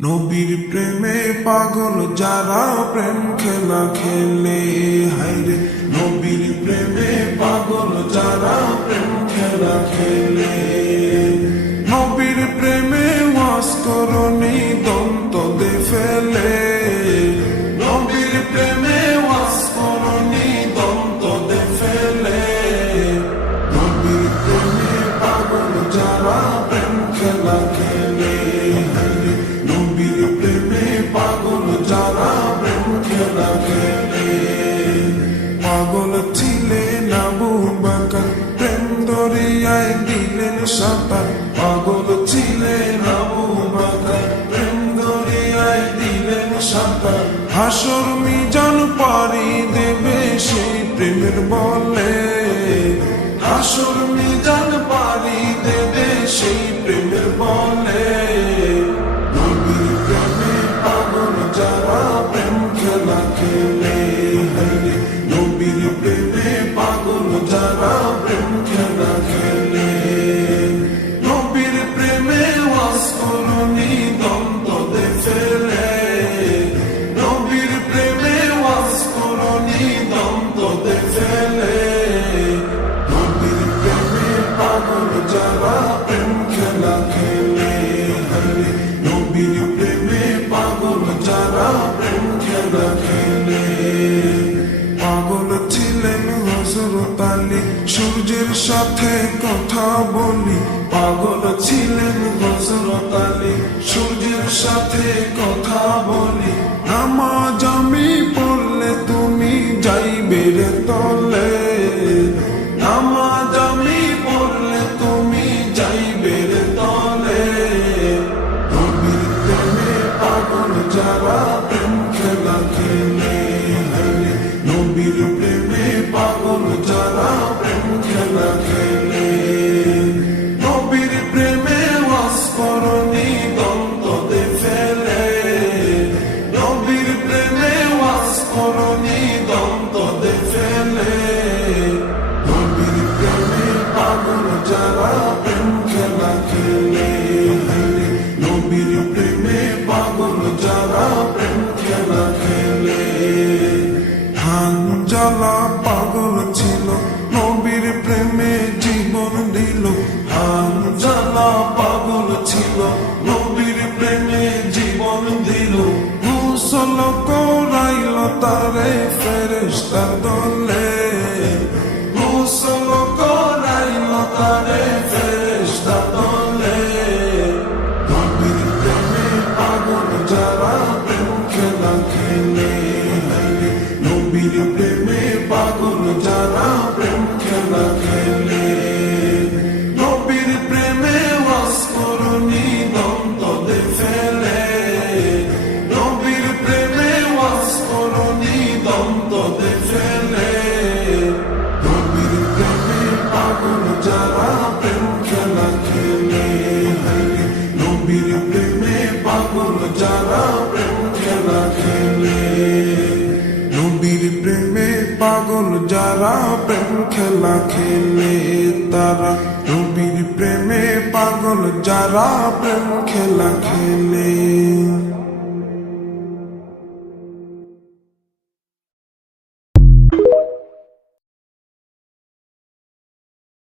নবীর প্রেমে পাগল যারা প্রেম খেলা খেলে, হায়রে নবীর প্রেমে পাগল যারা প্রেম খেলা খেলে। নবীর প্রেমে ওয়াস করনি দন্ত দে ফেলে, নবীর প্রেমে ওয়াস করনি দন্ত দে ফেলে। নবীর প্রেমে পাগল যারা প্রেম খেলা খেলে, হায়রে নবীর প্রেমে পাগল যারা প্রেম খেলা খেলে। পাগল ছিলেন আবু বকর, প্রেম দরিয়ায় দিলেন সাঁতার। পাগল ছিলেন আবু বকর, প্রেম দরিয়ায় দিলেন সাঁতার। হাসর মিজান পারি দেবে সেই প্রেমের বলে, হাসর মিজান পারি দেবে সেই প্রেমের বলে। নবীর প্রেমে পাগল যারা প্রেম খেলা খেলে, হায়রে নবীর প্রেমে পাগল যারা প্রেম খেলা খেলে। নবীর প্রেমে ওয়াস করনি দন্ত দে ফেলে, নবীর প্রেমে ওয়াস করনি দন্ত দে ফেলে। নবীর প্রেমে পাগল যারা প্রেম খেলা খেলে, হায়রে নবীর প্রেমে পাগল যারা প্রেম খেলা খেলে। পাগল ছিলেন হযরত আলী, সূর্যের সাথে কথা বলি। পাগল ছিলেন হযরত আলী, সূর্যের সাথে কথা বলি। নামাজ আমি পড়লে তুমি যাইবে রে তলে, নামাজ আমি পড়লে তুমি যাইবে রে তলে। নবীর প্রেমে পাগল যারা প্রেম খেলা খেলে, হায়রে নবীর প্রেমে পাগল যারা প্রেম খেলা খেলে। নবীর প্রেমে ওয়াস করনি দন্ত দে ফেলে, নবীর প্রেমে ওয়াস করনি দন্ত দে ফেলে। নবীর প্রেমে পাগল যারা প্রেম খেলা খেলে, হায়রে নবীর প্রেমে পাগল যারা প্রেম খেলা খেলে। হানজালা পাগল ছিল, নবীর প্রেমে জীবন দিল। হানজালা পাগল ছিল, নবীর প্রেমে জীবন দিল। গোসল করাইল তারে ফেরেশতার দলে, গোসল করাইল তারে ফেরেশতার দলে। নবীর প্রেমে পাগল যারা প্রেম খেলা খেলে, হায়রে নবীর প্রেমে পাগল যারা প্রেম খেলা খেলে। নবীর প্রেমে ওয়াস করনি দন্ত দে ফেলে, নবীর প্রেমে ওয়াস করনি দন্ত দে ফেলে। নবীর প্রেমে পাগল যারা প্রেম খেলা খেলে, হায়রে নবীর প্রেমে পাগল যারা প্রেম খেলা খেলে। নবীর প্রেমে পাগল যারা প্রেম খেলা খেলে, তারা নবীর প্রেমে পাগল যারা প্রেম খেলা খেলে।